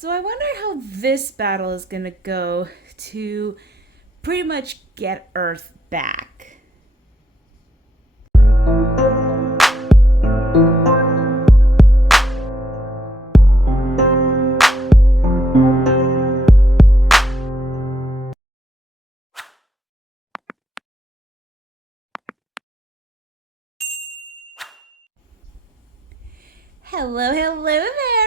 So I wonder how this battle is going to go to pretty much get Earth back. Hello there,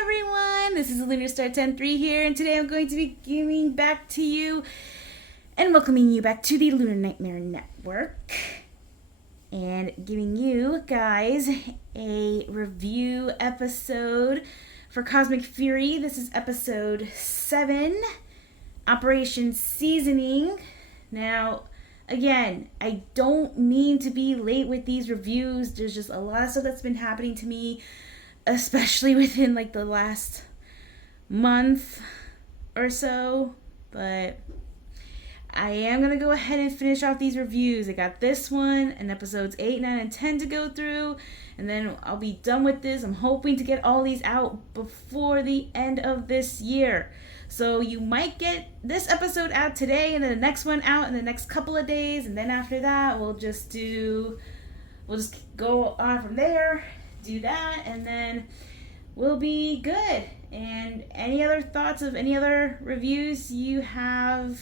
everyone. This is Lunar Star 103 here, and today I'm going to be giving back to you and welcoming you back to the Lunar Nightmare Network and giving you guys a review episode for Cosmic Fury. This is episode 7, Operation Seasoning. Now, again, I don't mean to be late with these reviews. There's just a lot of stuff that's been happening to me, especially within like the last month or so, but I am going to go ahead and finish off these reviews. I got this one and episodes 8, 9, and 10 to go through, and then I'll be done with this. I'm hoping to get all these out before the end of this year. So you might get this episode out today and then the next one out in the next couple of days, and then after that we'll just go on from there, do that, and then we'll be good. And any other thoughts of any other reviews you have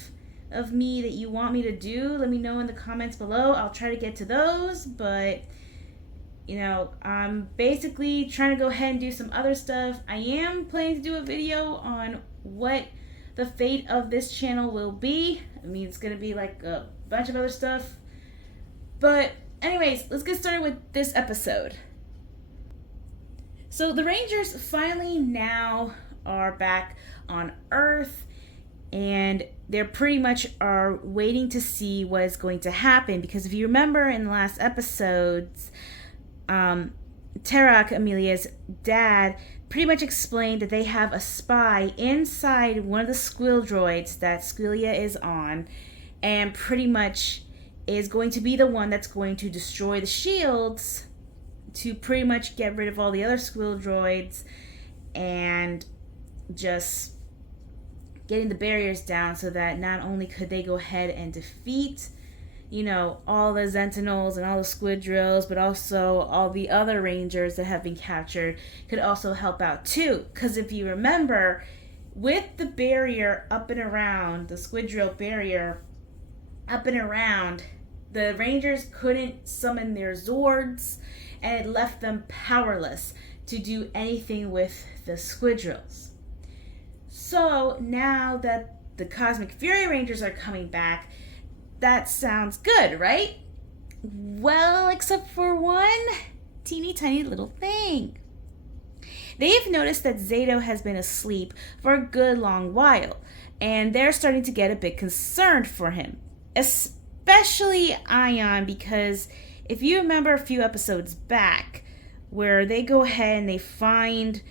of me that you want me to do, let me know in the comments below. I'll try to get to those, but I'm basically trying to go ahead and do some other stuff. I am planning to do a video on what the fate of this channel will be. I mean, it's going to be like a bunch of other stuff. But anyways, let's get started with this episode. So the Rangers finally now are back on Earth, and they're pretty much are waiting to see what is going to happen, because if you remember in the last episodes, Tarak, Amelia's dad, pretty much explained that they have a spy inside one of the squill droids that Squillia is on, and pretty much is going to be the one that's going to destroy the shields to pretty much get rid of all the other squill droids and just getting the barriers down, so that not only could they go ahead and defeat all the Sentinels and all the squidrills, but also all the other Rangers that have been captured could also help out too. Because if you remember, with the barrier up and around, the squidrill barrier up and around, the Rangers couldn't summon their Zords, and it left them powerless to do anything with the squidrills. So now that the Cosmic Fury Rangers are coming back, that sounds good, right? Well, except for one teeny tiny little thing. They've noticed that Zato has been asleep for a good long while, and they're starting to get a bit concerned for him, especially Ion, because if you remember a few episodes back where they go ahead and they find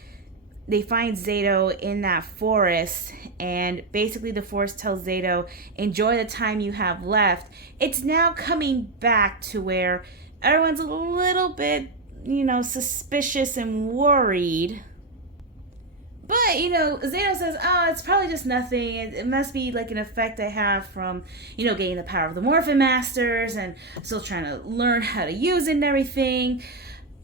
Zato in that forest, and basically the forest tells Zato, enjoy the time you have left. It's now coming back to where everyone's a little bit, suspicious and worried. But, Zato says, it's probably just nothing. It must be like an effect I have from, getting the power of the Morphin Masters, and I'm still trying to learn how to use it and everything.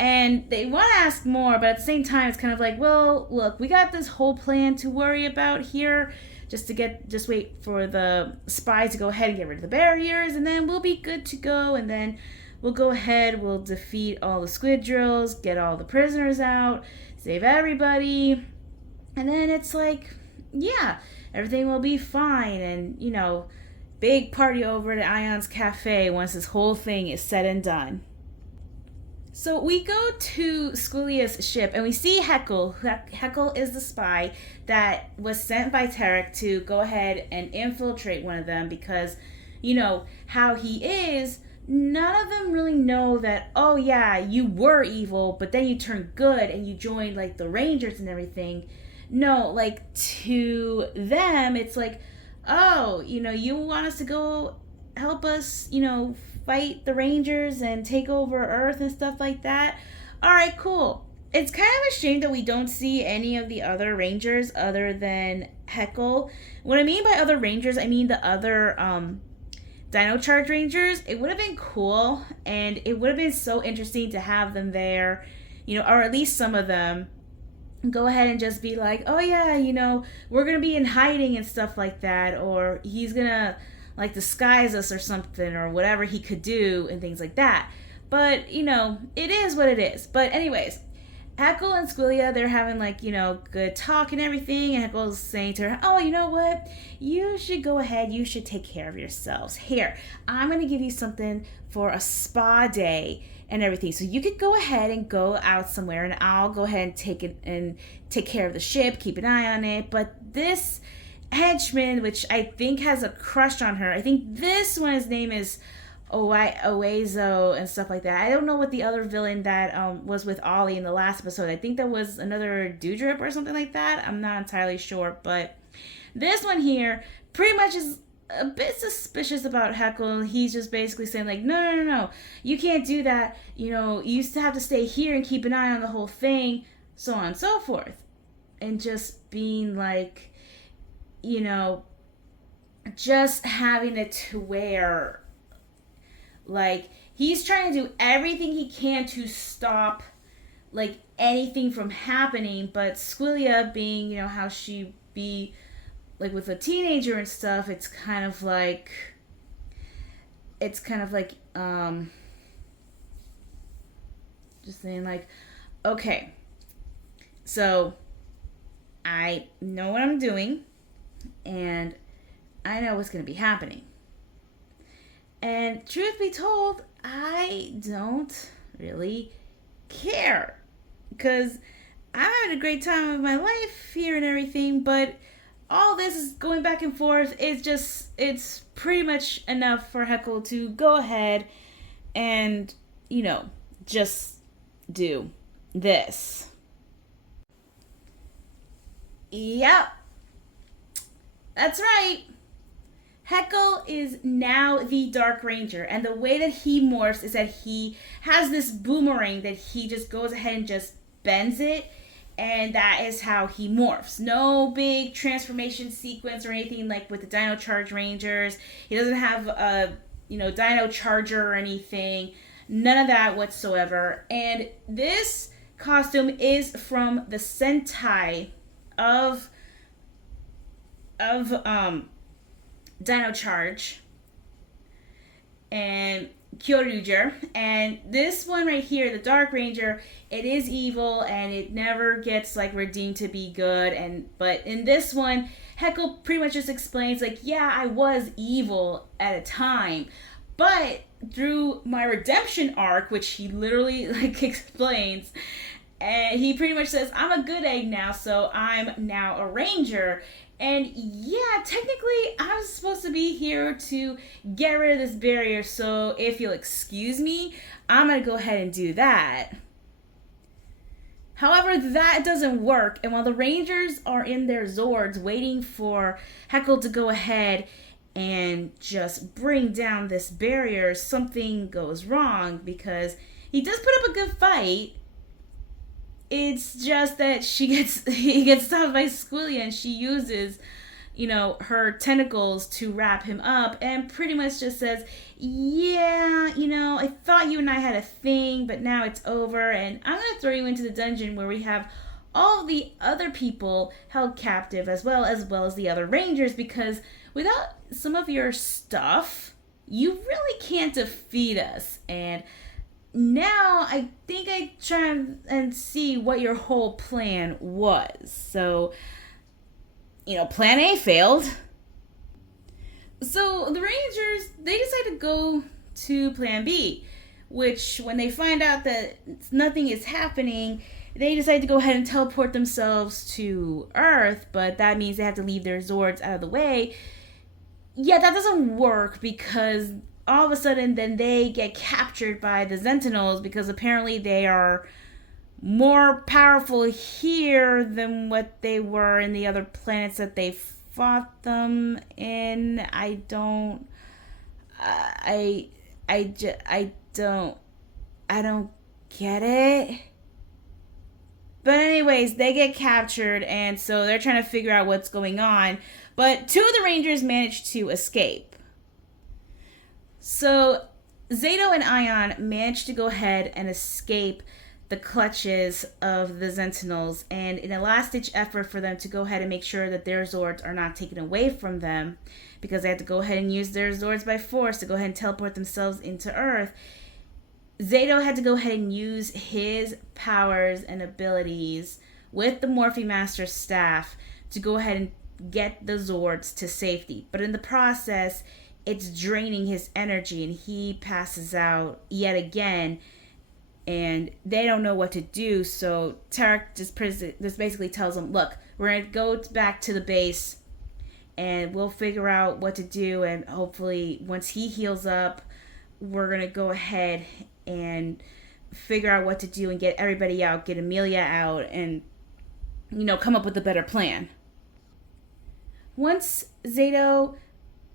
And they want to ask more, but at the same time, it's kind of like, well, look, we got this whole plan to worry about here. Just wait for the spies to go ahead and get rid of the barriers, and then we'll be good to go. And then we'll go ahead, we'll defeat all the squidrills, get all the prisoners out, save everybody. And then it's like, yeah, everything will be fine. And, big party over at Ion's Cafe once this whole thing is said and done. So we go to Squillia's ship, and we see Heckle. Heckle is the spy that was sent by Tarak to go ahead and infiltrate one of them, because, how he is, none of them really know that, oh yeah, you were evil, but then you turned good and you joined like the Rangers and everything. No, like to them, it's like, oh, you want us to go help us, fight the Rangers and take over Earth and stuff like that. All right, cool. it's kind of a shame that we don't see any of the other Rangers other than Heckle. What I mean by other Rangers, I mean the other Dino Charge Rangers. It would have been cool, and it would have been so interesting to have them there, or at least some of them go ahead and just be like, oh yeah, we're gonna be in hiding and stuff like that, or he's gonna like disguise us or something, or whatever he could do and things like that. But it is what it is. But anyways, Heckle and Squillia, they're having like, good talk and everything. And Heckle's saying to her, oh, you know what? You should go ahead. You should take care of yourselves. Here, I'm going to give you something for a spa day and everything. So you could go ahead and go out somewhere, and I'll go ahead and take care of the ship, keep an eye on it. But this henchman, which I think has a crush on her, I think this one, his name is Oezo and stuff like that. I don't know what the other villain that was with Ollie in the last episode. I think that was another Dewdrip or something like that. I'm not entirely sure, but this one here pretty much is a bit suspicious about Heckle. He's just basically saying like, no, you can't do that. You used to have to stay here and keep an eye on the whole thing, so on and so forth. And just being like, just having it to where like he's trying to do everything he can to stop like anything from happening, but Squillia, being how she be like with a teenager and stuff, it's kind of like just saying like, okay, so I know what I'm doing and I know what's going to be happening. And truth be told, I don't really care. Because I'm having a great time of my life here and everything, but all this is going back and forth. It's pretty much enough for Heckle to go ahead and, just do this. Yep. That's right. Heckle is now the Dark Ranger, and the way that he morphs is that he has this boomerang that he just goes ahead and just bends it, and that is how he morphs. No big transformation sequence or anything like with the Dino Charge Rangers. He doesn't have a Dino Charger or anything. None of that whatsoever. And this costume is from the Sentai of Dino Charge and Kyoryuger. And this one right here, the Dark Ranger, it is evil and it never gets like redeemed to be good. But in this one, Heckle pretty much just explains like, yeah, I was evil at a time, but through my redemption arc, which he literally like explains, and he pretty much says, I'm a good egg now, so I'm now a ranger. And yeah, technically, I'm supposed to be here to get rid of this barrier, so if you'll excuse me, I'm going to go ahead and do that. However, that doesn't work, and while the Rangers are in their Zords waiting for Heckle to go ahead and just bring down this barrier, something goes wrong, because he does put up a good fight. It's just that he gets stopped by Squillia, and she uses, her tentacles to wrap him up, and pretty much just says, yeah, I thought you and I had a thing, but now it's over, and I'm going to throw you into the dungeon where we have all the other people held captive, as well as the other Rangers, because without some of your stuff, you really can't defeat us. And now I think I try and see what your whole plan was. So, plan A failed. So the Rangers, they decide to go to plan B, which when they find out that nothing is happening, they decide to go ahead and teleport themselves to Earth, but that means they have to leave their Zords out of the way. Yeah, that doesn't work because all of a sudden then they get captured by the Sentinels, because apparently they are more powerful here than what they were in the other planets that they fought them in. I don't get it. But anyways, they get captured, and so they're trying to figure out what's going on. But two of the Rangers manage to escape. So Zato and Ion manage to go ahead and escape the clutches of the Sentinels, and in a last-ditch effort for them to go ahead and make sure that their Zords are not taken away from them, because they had to go ahead and use their Zords by force to go ahead and teleport themselves into Earth, Zato had to go ahead and use his powers and abilities with the Morphe Master's staff to go ahead and get the Zords to safety. But in the process, it's draining his energy, and he passes out yet again, and they don't know what to do. So Tarek just basically tells them, look, we're going to go back to the base, and we'll figure out what to do, and hopefully once he heals up, we're going to go ahead and figure out what to do and get everybody out, get Amelia out, and, come up with a better plan. Once Zato,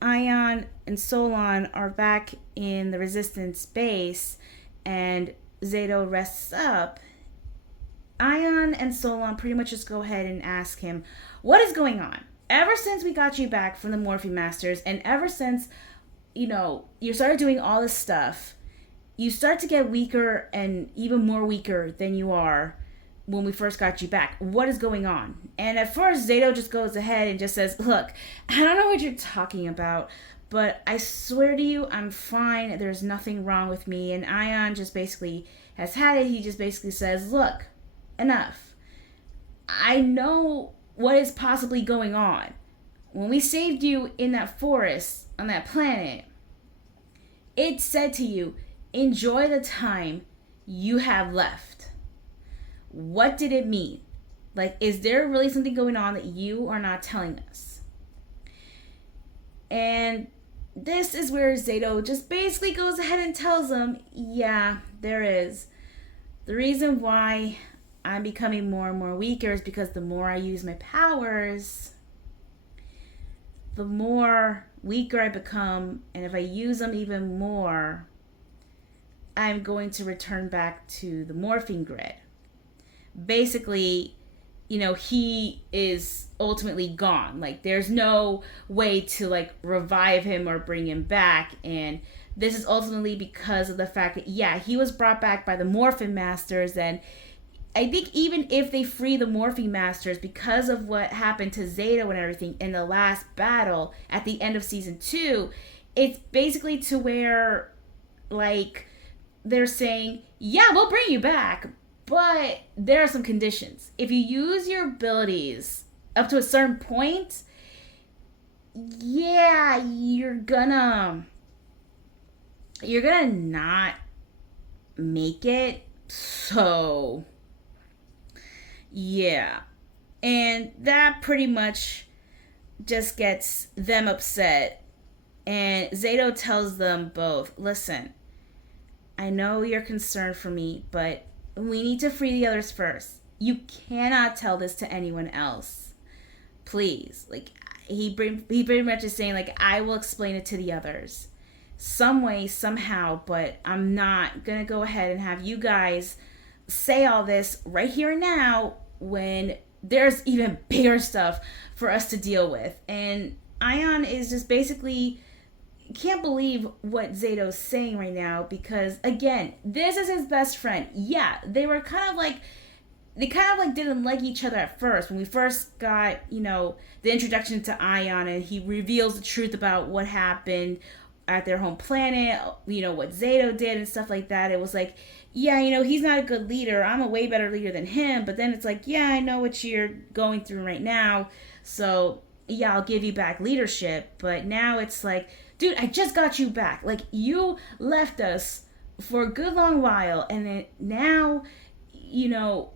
Ion, and Solon are back in the Resistance base, and Zato rests up, Ion and Solon pretty much just go ahead and ask him, what is going on? Ever since we got you back from the Morphe Masters, and ever since, you started doing all this stuff, you start to get weaker and even more weaker than you are when we first got you back. What is going on? And at first, Zato just goes ahead and just says, look, I don't know what you're talking about, but I swear to you, I'm fine. There's nothing wrong with me. And Ion just basically has had it. He just basically says, look, enough. I know what is possibly going on. When we saved you in that forest on that planet, it said to you, enjoy the time you have left. What did it mean? Like, is there really something going on that you are not telling us? And this is where Zato just basically goes ahead and tells them, yeah, there is. The reason why I'm becoming more and more weaker is because the more I use my powers, the more weaker I become. And if I use them even more, I'm going to return back to the morphing grid. Basically, he is ultimately gone. Like, there's no way to, revive him or bring him back. And this is ultimately because of the fact that, yeah, he was brought back by the Morphin Masters. And I think even if they free the Morphing Masters, because of what happened to Zato and everything in the last battle at the end of Season 2, it's basically to where, they're saying, yeah, we'll bring you back, but there are some conditions. If you use your abilities up to a certain point, yeah, you're gonna not make it. So, yeah. And that pretty much just gets them upset. And Zato tells them both, listen, I know you're concerned for me, but we need to free the others first. You cannot tell this to anyone else. Please. He pretty much is saying, I will explain it to the others. Some way, somehow, but I'm not going to go ahead and have you guys say all this right here and now when there's even bigger stuff for us to deal with. And Ion is just basically can't believe what Zato's saying right now, because again, this is his best friend. Yeah, they were kind of didn't like each other at first when we first got, the introduction to Ion, and he reveals the truth about what happened at their home planet, what Zato did and stuff like that. It was like, yeah, he's not a good leader. I'm a way better leader than him. But then it's like, yeah, I know what you're going through right now. So yeah, I'll give you back leadership. But now it's like, dude, I just got you back. You left us for a good long while, and then now, you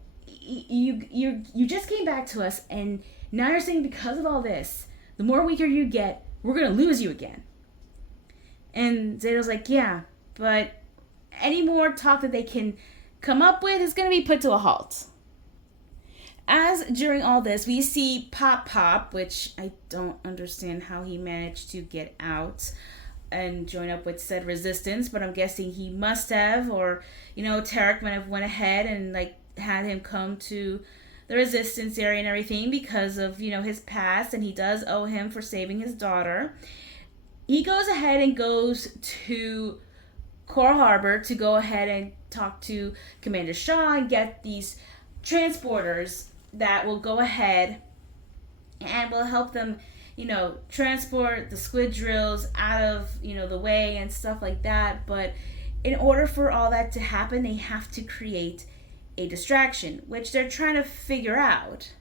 just came back to us, and now you're saying because of all this, the more weaker you get, we're gonna lose you again. And Zato's like, yeah, but any more talk that they can come up with is gonna be put to a halt. As during all this, we see Pop, which I don't understand how he managed to get out and join up with said resistance, but I'm guessing he must have, or, Tarek might have went ahead and, had him come to the resistance area and everything because of, his past, and he does owe him for saving his daughter. He goes ahead and goes to Coral Harbor to go ahead and talk to Commander Shaw and get these transporters that will go ahead and will help them, transport the squid drills out of, the way and stuff like that. But in order for all that to happen, they have to create a distraction, which they're trying to figure out.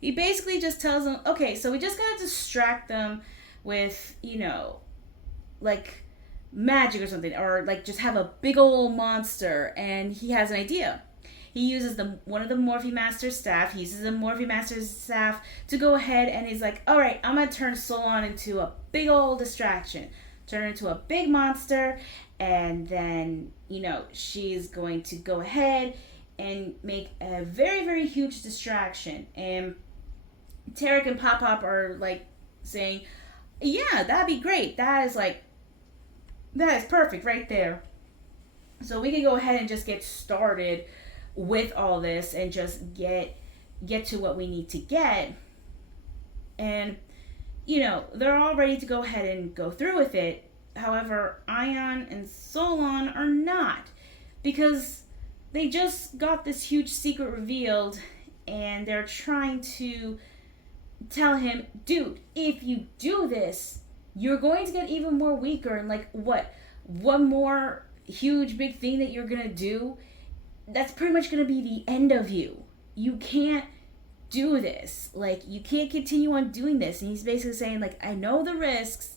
He basically just tells them, okay, so we just gotta distract them with, like magic or something, or like just have a big old monster. And he has an idea. He uses one of the Morphe Master's staff. He uses the Morphe Master's staff to go ahead, and he's like, all right, I'm gonna turn Solon into a big old distraction, turn her into a big monster, and then, she's going to go ahead and make a very, very huge distraction. And Tarek and Pop Pop are like saying, yeah, that'd be great. That is perfect right there. So we can go ahead and just get started with all this and just get to what we need to get. And, they're all ready to go ahead and go through with it. However, Ion and Solon are not, because they just got this huge secret revealed, and they're trying to tell him, dude, if you do this, you're going to get even more weaker. And like, what? One more huge big thing that you're gonna do, that's pretty much gonna be the end of you. You can't do this. Like, you can't continue on doing this. And he's basically saying, like, I know the risks,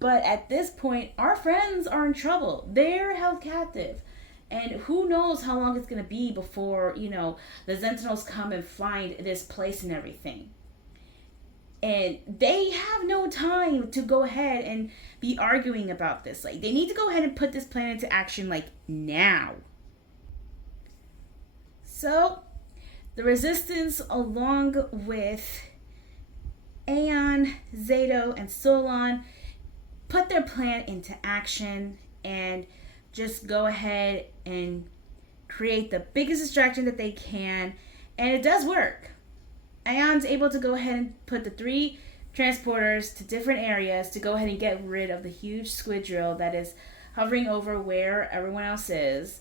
but at this point, our friends are in trouble. They're held captive. And who knows how long it's going to be before, the Sentinels come and find this place and everything. And they have no time to go ahead and be arguing about this. Like, they need to go ahead and put this plan into action, like, now. So, the Resistance, along with Aeon, Zato, and Solon, put their plan into action and just go ahead and create the biggest distraction that they can. And it does work. Aeon's able to go ahead and put the 3 transporters to different areas to go ahead and get rid of the huge squid drill that is hovering over where everyone else is.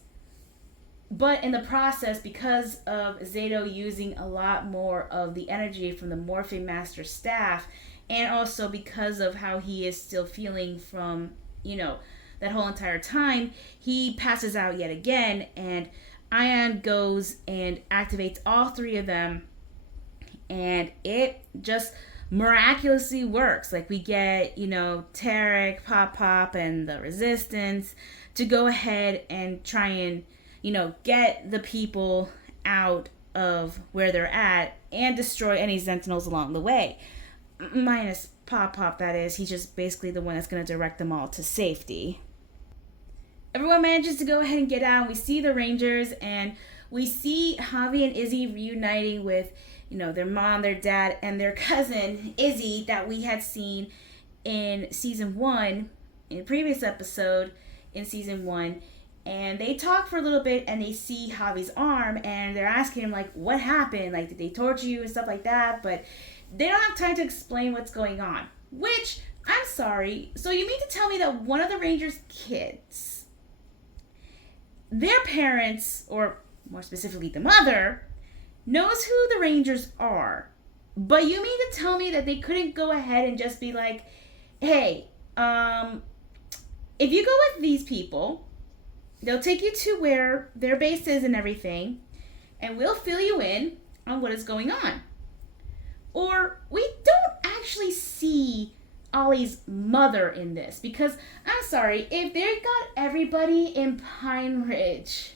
But in the process, because of Zato using a lot more of the energy from the Morphe Master staff, and also because of how he is still feeling from, that whole entire time, he passes out yet again, and Ion goes and activates all 3 of them, and it just miraculously works. Like, we get, Tarek, Pop Pop, and the Resistance to go ahead and try and, get the people out of where they're at and destroy any Sentinels along the way. Minus Pop Pop, that is. He's just basically the one that's going to direct them all to safety. Everyone manages to go ahead and get out. We see the Rangers, and we see Javi and Izzy reuniting with, their mom, their dad, and their cousin, Izzy, that we had seen in Season 1, in the previous episode in Season 1. And they talk for a little bit, and they see Javi's arm, and they're asking him, like, what happened? Like, did they torture you and stuff like that? But they don't have time to explain what's going on. Which, I'm sorry, so you mean to tell me that one of the Rangers' kids, their parents, or more specifically the mother, knows who the Rangers are, but you mean to tell me that they couldn't go ahead and just be like, hey, if you go with these people, they'll take you to where their base is and everything, and we'll fill you in on what is going on. Or we don't actually see Ollie's mother in this, because I'm sorry, if they got everybody in Pine Ridge,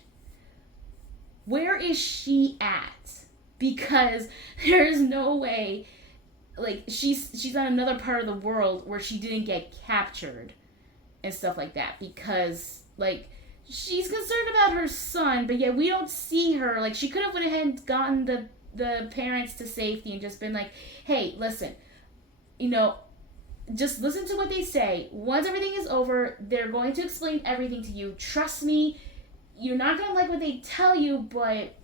where is she at? Because there's no way, like, she's on another part of the world where she didn't get captured and stuff like that, because, like, she's concerned about her son, but yet we don't see her. Like, she could have went ahead and gotten the parents to safety and just been like, hey, listen, just listen to what they say. Once everything is over, they're going to explain everything to you. Trust me, you're not gonna like what they tell you, but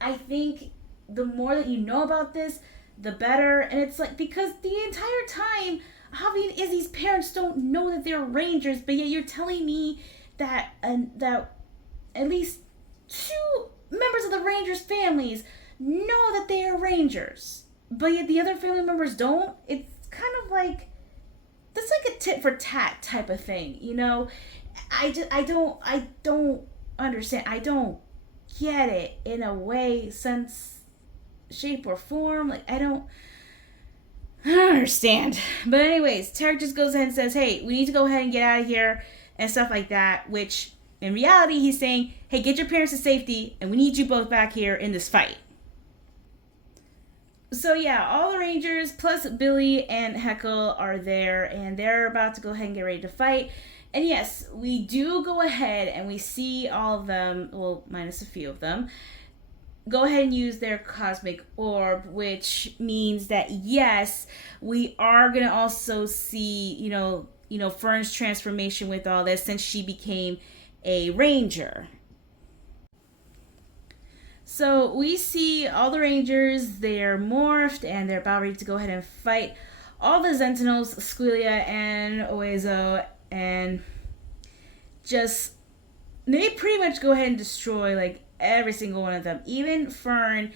I think the more that you know about this, the better. And it's like, because the entire time, Javi and Izzy's parents don't know that they're Rangers, but yet you're telling me that at least two members of the Rangers families know that they are Rangers, but yet the other family members don't. It's kind of like, that's like a tit for tat type of thing, you know. I don't understand. I don't get it in a way, sense, shape, or form. Like, I don't understand. But anyways, Tarek just goes ahead and says, "Hey, we need to go ahead and get out of here," and stuff like that. Which in reality, he's saying, "Hey, get your parents to safety, and we need you both back here in this fight." So yeah, all the Rangers plus Billy and Heckle are there, and they're about to go ahead and get ready to fight. And yes, we do go ahead and we see all of them, well, minus a few of them, go ahead and use their cosmic orb, which means that yes, we are gonna also see, Fern's transformation with all this, since she became a Ranger. So we see all the Rangers, they're morphed, and they're about ready to go ahead and fight all the Sentinels, Squealia and Oezo, and just, they pretty much go ahead and destroy, like, every single one of them. Even Fern,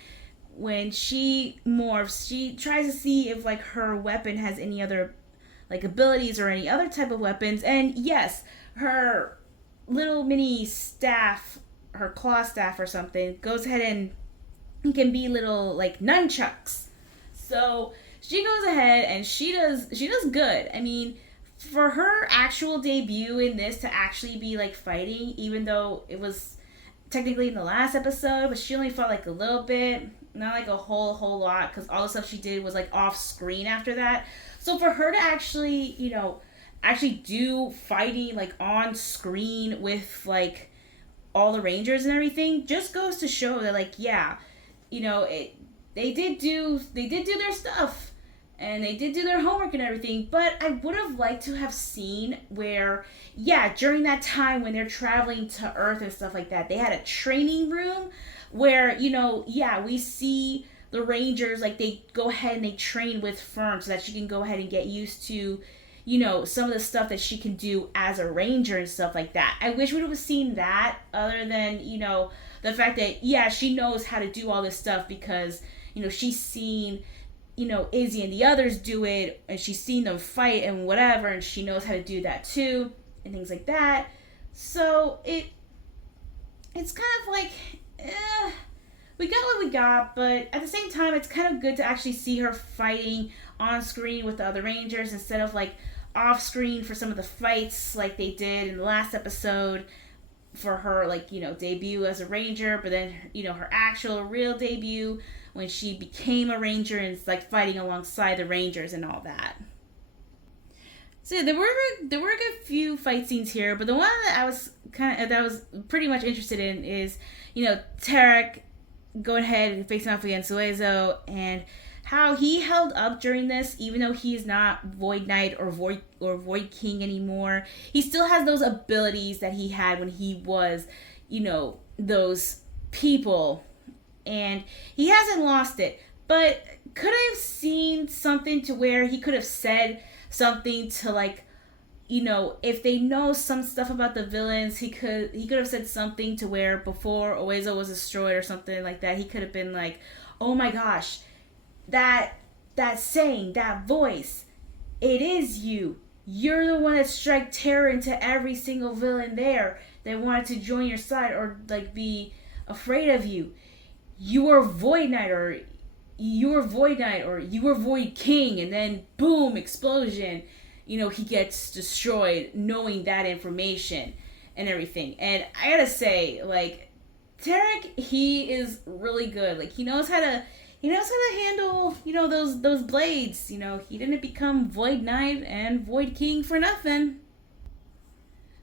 when she morphs, she tries to see if, like, her weapon has any other, like, abilities or any other type of weapons, and yes, her little mini staff, her claw staff or something, goes ahead and can be little, like, nunchucks. So she goes ahead and she does good. I mean, for her actual debut in this to actually be, like, fighting, even though it was technically in the last episode, but she only fought, like, a little bit, not like a whole lot, because all the stuff she did was, like, off screen after that. So for her to actually, actually do fighting, like, on screen with, like, all the Rangers and everything, just goes to show that, like, yeah, they did do their stuff, and they did do their homework and everything. But I would have liked to have seen where, yeah, during that time when they're traveling to Earth and stuff like that, they had a training room where, yeah, we see the Rangers, like, they go ahead and they train with Fern so that she can go ahead and get used to, some of the stuff that she can do as a Ranger and stuff like that. I wish we would have seen that, other than, the fact that, yeah, she knows how to do all this stuff because, she's seen, Izzy and the others do it, and she's seen them fight and whatever, and she knows how to do that too, and things like that. So it's kind of like, we got what we got, but at the same time, it's kind of good to actually see her fighting on screen with the other Rangers instead of, like, off screen for some of the fights like they did in the last episode for her, like, debut as a Ranger, but then, her actual real debut when she became a Ranger and it's like fighting alongside the Rangers and all that. So yeah, there were a good few fight scenes here, but the one that I was pretty much interested in is, Tarek going ahead and facing off against Uezo, and how he held up during this, even though he's not Void Knight or Void King anymore. He still has those abilities that he had when he was, those people, and he hasn't lost it. But could I have seen something to where he could have said something to, like, if they know some stuff about the villains, he could have said something to where before Oezo was destroyed or something like that, he could have been like, oh my gosh, that saying, that voice, it is you. You're the one that struck terror into every single villain there that wanted to join your side or, like, be afraid of you. You are Void Knight, or you were Void Knight, or you were Void King, and then boom, explosion. He gets destroyed knowing that information and everything. And I gotta say, like, Tarek, he is really good. Like, he knows how to handle, those blades. He didn't become Void Knight and Void King for nothing.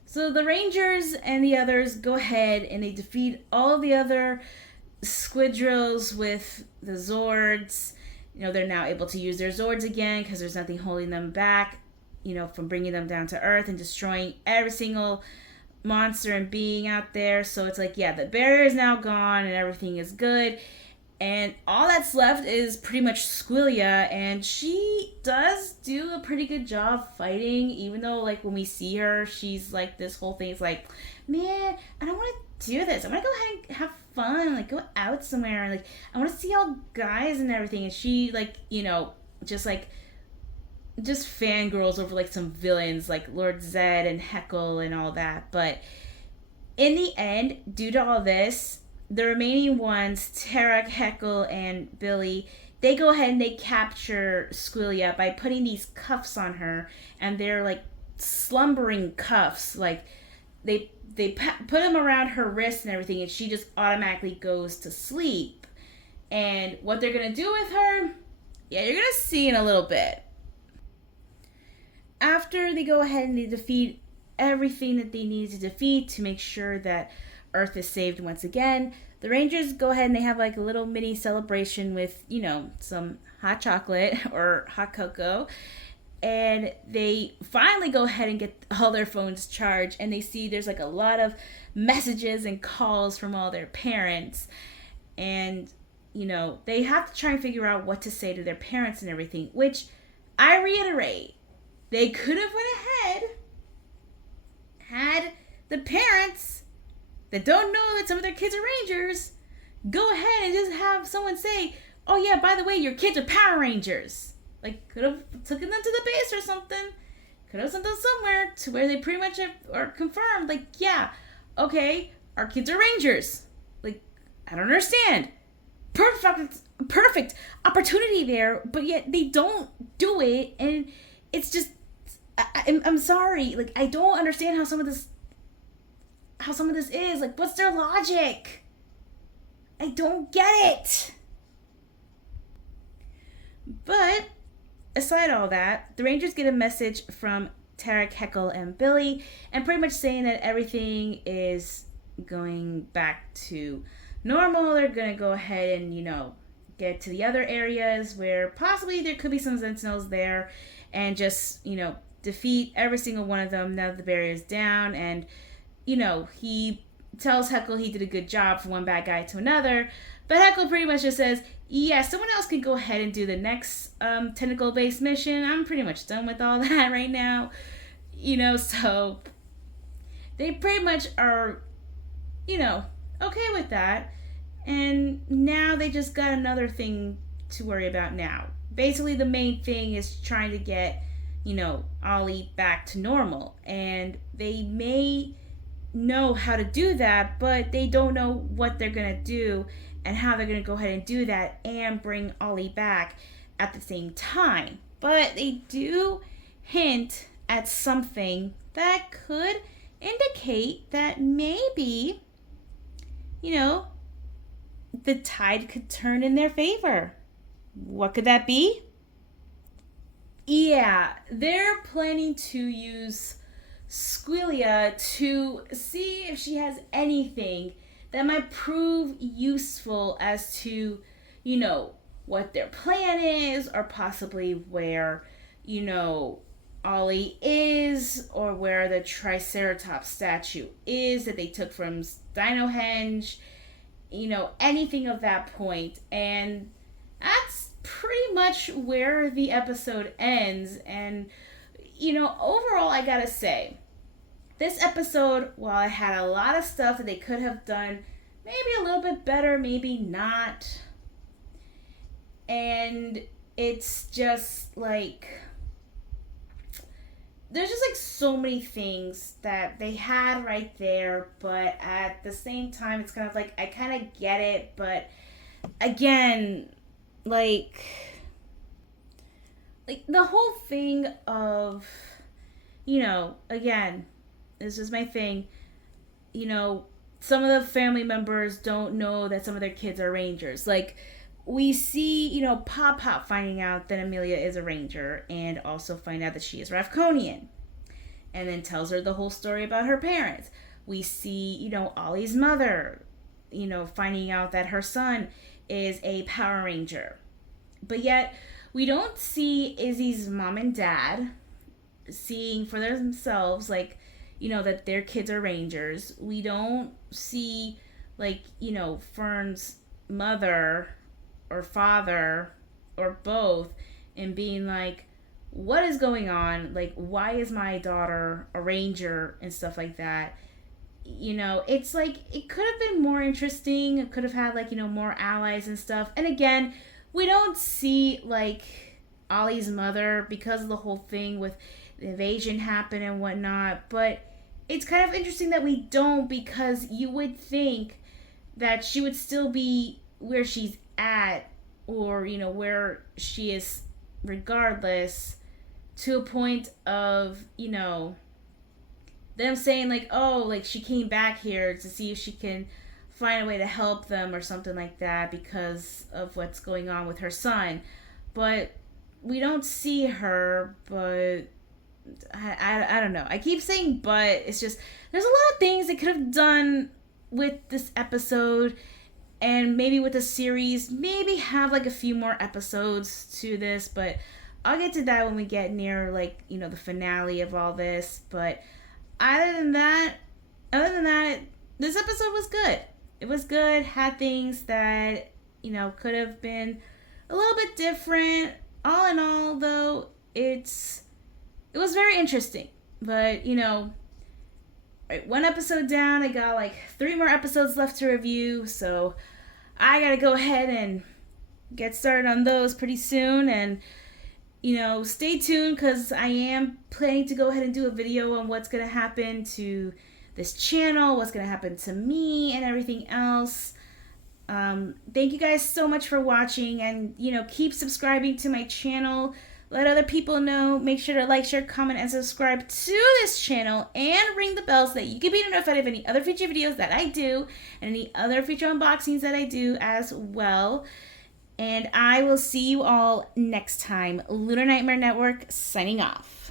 So the Rangers and the others go ahead and they defeat all of the other Squidrills with the Zords. They're now able to use their Zords again because there's nothing holding them back, from bringing them down to Earth and destroying every single monster and being out there. So it's like, yeah, the barrier is now gone and everything is good. And all that's left is pretty much Squillia, and she does do a pretty good job fighting, even though, like, when we see her, she's like, this whole thing is like, man, I don't want to do this. I want to go ahead and have fun, like, go out somewhere, and, like, I want to see all guys and everything. And she, like, just, like, just fangirls over, like, some villains, like Lord Zed and Heckle and all that. But in the end, due to all this, the remaining ones, Tarek, Heckle, and Billy, they go ahead and they capture Squillia by putting these cuffs on her, and they're like slumbering cuffs. Like they put them around her wrists and everything, and she just automatically goes to sleep. And what they're gonna do with her, yeah, you're gonna see in a little bit. After they go ahead and they defeat everything that they needed to defeat to make sure that Earth is saved once again, the Rangers go ahead and they have like a little mini celebration with, some hot chocolate or hot cocoa. And they finally go ahead and get all their phones charged, and they see there's like a lot of messages and calls from all their parents. And, they have to try and figure out what to say to their parents and everything, which I reiterate, they could have went ahead, had the parents that don't know that some of their kids are Rangers go ahead and just have someone say, oh yeah, by the way, your kids are Power Rangers. Like, could have taken them to the base or something. Could have sent them somewhere to where they pretty much are confirmed. Like, yeah, okay, our kids are Rangers. Like, I don't understand. Perfect opportunity there, but yet they don't do it, and it's just, I'm sorry. Like, I don't understand how some of this is. Like, what's their logic? I don't get it. But aside all that, the Rangers get a message from Tarek, Heckle, and Billy, and pretty much saying that everything is going back to normal. They're gonna go ahead and, get to the other areas where possibly there could be some Sentinels there, and just, defeat every single one of them now that the barrier's down. And he tells Heckle he did a good job from one bad guy to another. But Heckle pretty much just says, yeah, someone else can go ahead and do the next tentacle-based mission. I'm pretty much done with all that right now. So they pretty much are, okay with that. And now they just got another thing to worry about now. Basically, the main thing is trying to get, Ollie back to normal. And they may know how to do that, but they don't know what they're going to do and how they're going to go ahead and do that and bring Ollie back at the same time. But they do hint at something that could indicate that maybe, the tide could turn in their favor. What could that be? Yeah, they're planning to use Squillia to see if she has anything that might prove useful as to, what their plan is, or possibly where, Ollie is, or where the Triceratops statue is that they took from Dinohenge, anything of that point. And that's pretty much where the episode ends. And overall, I gotta say, this episode, while it had a lot of stuff that they could have done maybe a little bit better, maybe not, and it's just like, there's just like so many things that they had right there, but at the same time, it's kind of like, I kind of get it, but again, like the whole thing of, again, this is my thing, some of the family members don't know that some of their kids are Rangers. Like, we see, Pop Pop finding out that Amelia is a Ranger, and also find out that she is Ravkonian, and then tells her the whole story about her parents. We see, Ollie's mother, finding out that her son is a Power Ranger. But yet, we don't see Izzy's mom and dad seeing for themselves, like, that their kids are rangers. We don't see, like, Fern's mother or father or both and being like, what is going on? Like, why is my daughter a ranger and stuff like that? It's like it could have been more interesting. It could have had, like, more allies and stuff. And again, we don't see, like, Ollie's mother because of the whole thing with the invasion happen and whatnot. But it's kind of interesting that we don't, because you would think that she would still be where she's at, or where she is regardless, to a point of them saying, like, oh, like, she came back here to see if she can find a way to help them or something like that because of what's going on with her son. But we don't see her. But I don't know. I keep saying but. It's just, there's a lot of things they could have done with this episode, and maybe with the series, maybe have, like, a few more episodes to this. But I'll get to that when we get near, like, the finale of all this. But other than that, this episode was good. It was good. Had things that, could have been a little bit different. All in all, though, it was very interesting. But, right, one episode down. I got, like, 3 more episodes left to review. So I gotta go ahead and get started on those pretty soon. And stay tuned, because I am planning to go ahead and do a video on what's going to happen to this channel, what's going to happen to me, and everything else. Thank you guys so much for watching, and, keep subscribing to my channel. Let other people know. Make sure to like, share, comment, and subscribe to this channel, and ring the bell so that you can be notified of any other future videos that I do, and any other future unboxings that I do as well. And I will see you all next time. Lunar Nightmare Network signing off.